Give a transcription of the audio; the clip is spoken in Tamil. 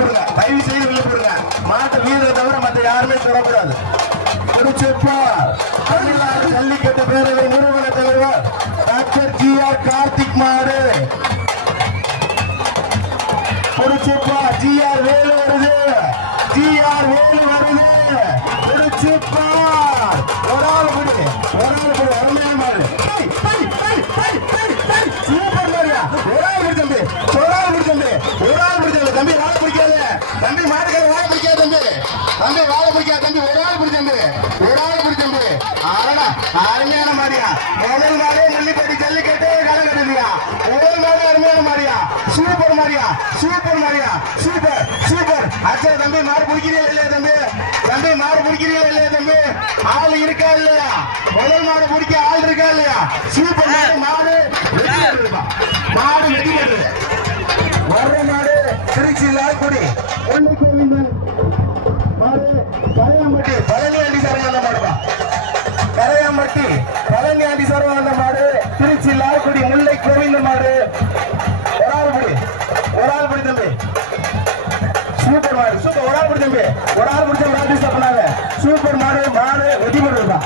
போடுங்க, தயவு செய்து வெளியே போடுங்க. மாட்டு வீரரை தவிர மற்ற யாருமே தொடக்கூடாது. தமிழ்நாடு ஜல்லிக்கட்டு பேரவை நிறுவன தலைவர் டாக்டர் GR கார்த்திக் மாடு. புடிச்சுப்பா, GR வேலு வருது, GR வேலு வருது. புடிச்சுப்பா, ஒரு ஆள் புடி, அருமையான மாடு. சூப்பர் மாரியா, ஒரு ஆள் பிடிச்சது, தம்பி வாழை பிடிக்காது, தம்பி மாடுக்கார வாழை பிடிக்காது, தம்பி வாழை பிடிக்காது, தம்பி ஒரு ஆள் பிடிச்சது. அருமையான மாடியா, முதல் மாடே நெல்லிப்பட்டி ஜல்லிக்கட்டு காலம் கட்டுதியா. முதல் மாடு அருமையான மாடியா, சூப்பர் மாடியா, சூப்பர். அச்சா தம்பி மாடு பிடிக்கிறீங்க இல்லையா தம்பி, ஆள் இருக்கா இல்லையா? முதல் மாடு பிடிக்க ஆள் இருக்கா இல்லையா? சூப்பர் மாடு வெட்டி வருது. வர்ற மாடு திருச்சி லால்குடி மாடு கரையாம்பட்டி பழனி ஆண்டி சார்ந்த மாடுப்பா. பழனி ஆண்டி சார்ந்த மாடு திருச்சி லால்குடி முல்லை கோவிந்த மாடு. ஒரு ஆள் படி தம்பி, சூப்பர் மாடு, ஒரு ஆள் பிடிச்ச ராஜேஷ் பண்ணாங்க. சூப்பர் மாடு வெட்டி போட்டுருப்பா.